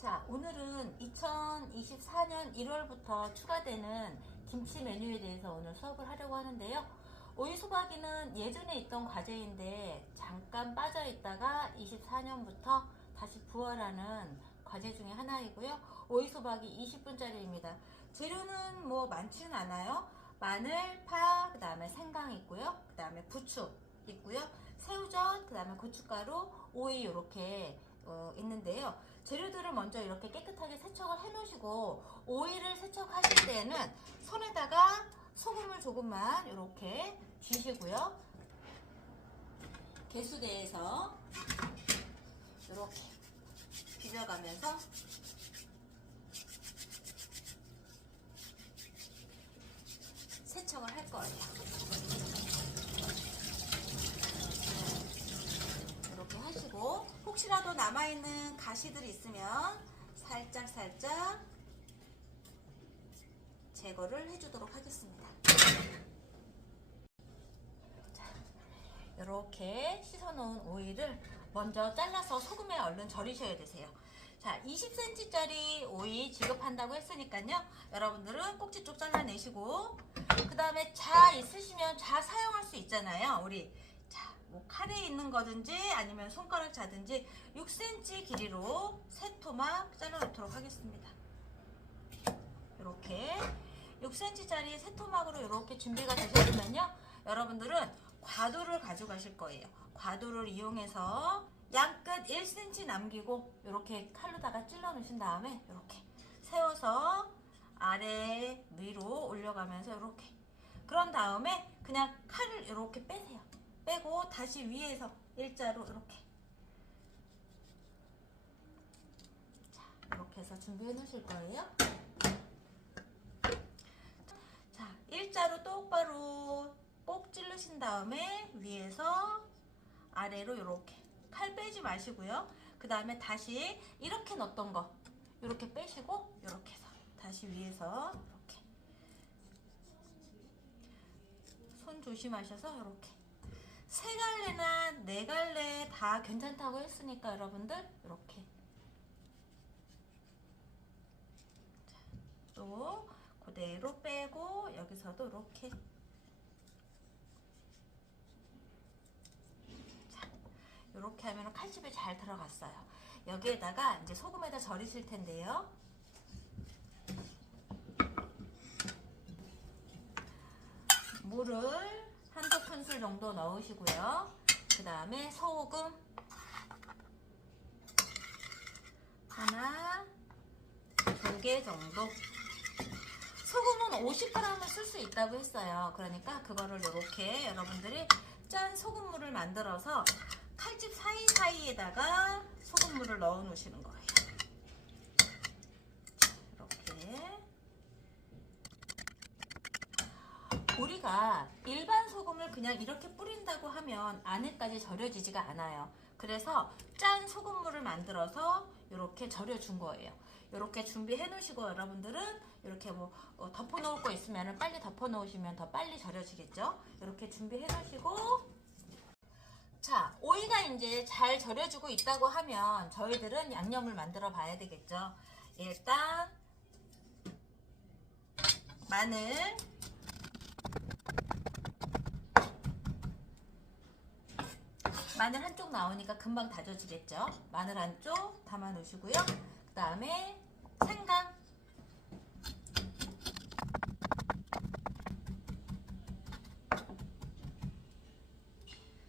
자, 오늘은 2024년 1월부터 추가되는 김치 메뉴에 대해서 오늘 수업을 하려고 하는데요. 오이소박이는 예전에 있던 과제인데 잠깐 빠져 있다가 24년부터 다시 부활하는 과제 중에 하나이고요. 오이소박이 20분짜리입니다. 재료는 뭐 많지는 않아요. 마늘, 파, 그 다음에 생강 있고요. 그 다음에 부추 있고요. 새우젓, 그 다음에 고춧가루, 오이 이렇게 있는데요. 재료들을 먼저 이렇게 깨끗하게 세척을 해 놓으시고, 오이를 세척하실 때는 손에다가 소금을 조금만 이렇게 쥐시고요. 개수대에서 이렇게 비벼가면서 세척을 할 거예요. 이렇게 하시고, 혹시라도 남아있는 가시들이 있으면 살짝 제거를 해주도록 하겠습니다. 자, 이렇게 씻어놓은 오이를 먼저 잘라서 소금에 얼른 절이셔야 되세요. 자, 20cm짜리 오이 지급한다고 했으니까요. 여러분들은 꼭지 쪽 잘라내시고, 그 다음에 자 있으시면 자 사용할 수 있잖아요. 우리 뭐 칼에 있는 거든지 아니면 손가락 자든지 6cm 길이로 세 토막 잘라 놓도록 하겠습니다. 이렇게 6cm짜리 세 토막으로 이렇게 준비가 되셨으면요, 여러분들은 과도를 가져가실 거예요. 과도를 이용해서 양끝 1cm 남기고 이렇게 칼로다가 찔러 놓으신 다음에 이렇게 세워서 아래 위로 올려가면서 이렇게, 그런 다음에 그냥 칼을 이렇게 빼세요. 빼고 다시 위에서 일자로 이렇게, 자, 이렇게 해서 준비해 놓으실 거예요. 자, 일자로 똑바로 꼭 찌르신 다음에 위에서 아래로 이렇게 칼 빼지 마시고요. 그 다음에 다시 이렇게 넣었던 거 이렇게 빼시고 이렇게 해서 다시 위에서 이렇게 손 조심하셔서 이렇게 세 갈래나 네 갈래 다 괜찮다고 했으니까 여러분들 이렇게, 자, 또 그대로 빼고 여기서도 이렇게, 자, 이렇게 하면 칼집에 잘 들어갔어요. 여기에다가 이제 소금에다 절이실 텐데요. 물을 한두 큰술 정도 넣으시고요. 그 다음에 소금 하나, 두 개 정도. 소금은 50g을 쓸 수 있다고 했어요. 그러니까 그거를 이렇게 여러분들이 짠 소금물을 만들어서 칼집 사이사이에다가 소금물을 넣어 놓으시는 거예요. 이렇게. 우리가 일반 소금을 그냥 이렇게 뿌린다고 하면 안에까지 절여지지가 않아요. 그래서 짠 소금물을 만들어서 이렇게 절여준 거예요. 이렇게 준비해 놓으시고, 여러분들은 이렇게 뭐 덮어 놓을 거 있으면 빨리 덮어 놓으시면 더 빨리 절여지겠죠. 이렇게 준비해 놓으시고, 자, 오이가 이제 잘 절여지고 있다고 하면 저희들은 양념을 만들어 봐야 되겠죠. 일단 마늘, 마늘 한쪽 나오니까 금방 다져지겠죠. 마늘 한쪽 담아 놓으시고요. 그 다음에 생강,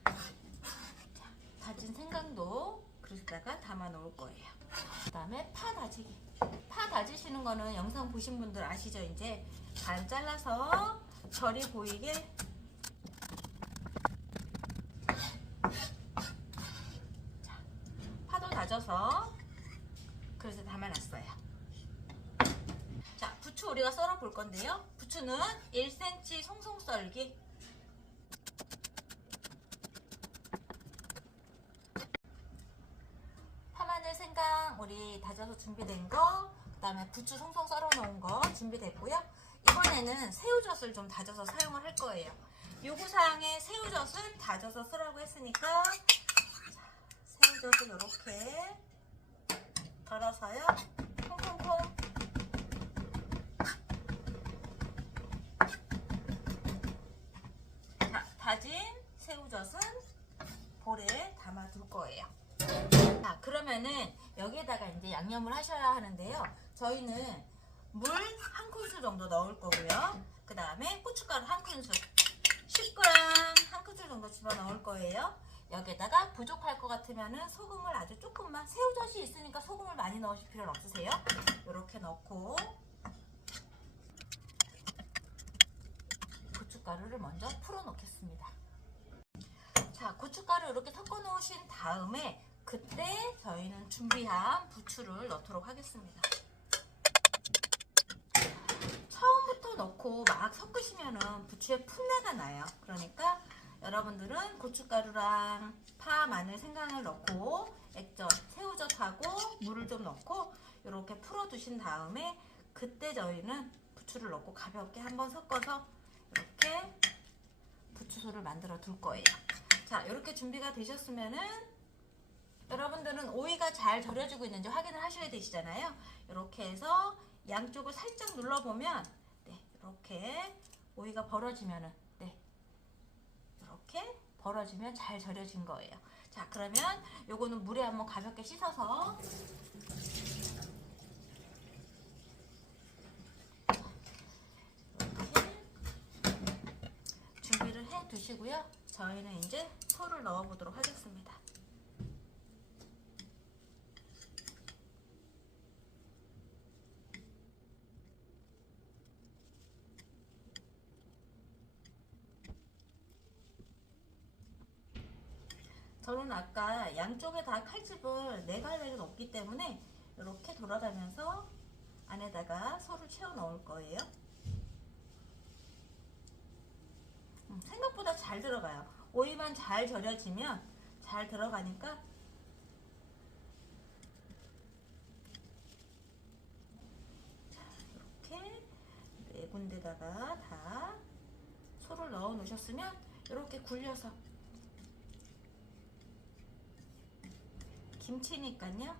자, 다진 생강도 그릇에다가 담아 놓을 거예요. 그 다음에 파 다지기. 파 다지시는 거는 영상 보신 분들 아시죠? 이제 반 잘라서 결이 보이게 다져서 그릇에 담아놨어요. 자, 부추 우리가 썰어 볼 건데요. 부추는 1cm 송송 썰기. 파마늘, 생강 우리 다져서 준비된 거, 그 다음에 부추 송송 썰어 놓은 거 준비됐고요. 이번에는 새우젓을 좀 다져서 사용을 할 거예요. 요구사항에 새우젓은 다져서 쓰라고 했으니까 새우젓을 이렇게 덜어서요. 다진 새우젓은 볼에 담아 둘 거예요. 자, 그러면은 여기에다가 이제 양념을 하셔야 하는데요. 저희는 물 한 큰술 정도 넣을 거고요. 그 다음에 고춧가루 한 큰술, 10g 한 큰술 정도 집어 넣을 거예요. 여기에다가 부족할 것 같으면은 소금을 아주 조금만, 새우젓이 있으니까 소금을 많이 넣으실 필요는 없으세요. 이렇게 넣고 고춧가루를 먼저 풀어 놓겠습니다. 자, 고춧가루 이렇게 섞어 놓으신 다음에 그때 저희는 준비한 부추를 넣도록 하겠습니다. 처음부터 넣고 막 섞으시면은 부추의 풋내가 나요. 그러니까 여러분들은 고춧가루랑 파, 마늘, 생강을 넣고 액젓, 새우젓하고 물을 좀 넣고 이렇게 풀어 두신 다음에 그때 저희는 부추를 넣고 가볍게 한번 섞어서 이렇게 부추소를 만들어 둘 거예요. 자, 이렇게 준비가 되셨으면은 여러분들은 오이가 잘 절여지고 있는지 확인을 하셔야 되시잖아요. 이렇게 해서 양쪽을 살짝 눌러보면 이렇게 오이가 벌어지면은 이렇게 벌어지면 잘 절여진 거예요. 자, 그러면 요거는 물에 한번 가볍게 씻어서 이렇게 준비를 해 두시고요. 저희는 이제 소를 넣어 보도록 하겠습니다. 저는 아까 양쪽에 다 칼집을 내갈래는 없기 때문에 이렇게 돌아가면서 안에다가 소를 채워 넣을 거예요. 생각보다 잘 들어가요. 오이만 잘 절여지면 잘 들어가니까 이렇게 네 군데다가 다 소를 넣어 놓으셨으면 이렇게 굴려서 김치니까요.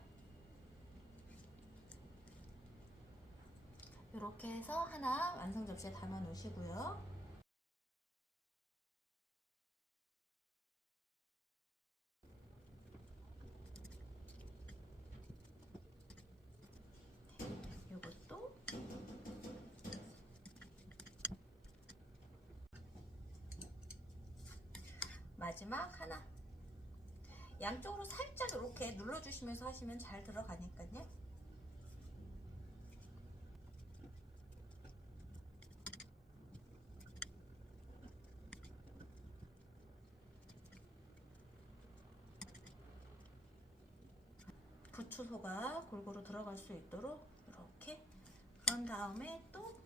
이렇게 해서 하나 완성 접시에 담아 놓으시고요. 이것도 마지막 하나. 양쪽으로 살짝 이렇게 눌러주시면서 하시면 잘 들어가니까요. 부추소가 골고루 들어갈 수 있도록 이렇게. 그런 다음에 또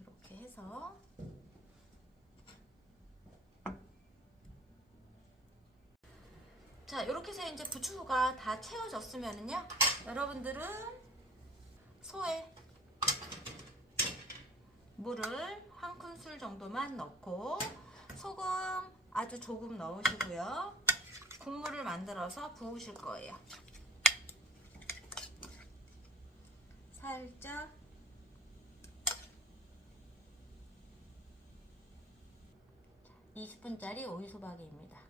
이렇게 해서 자, 이렇게 해서 이제 부추소가 다 채워졌으면은요, 여러분들은 소에 물을 한 큰술 정도만 넣고 소금 아주 조금 넣으시고요. 국물을 만들어서 부으실 거예요. 살짝 (20분짜리) 오이소박이입니다.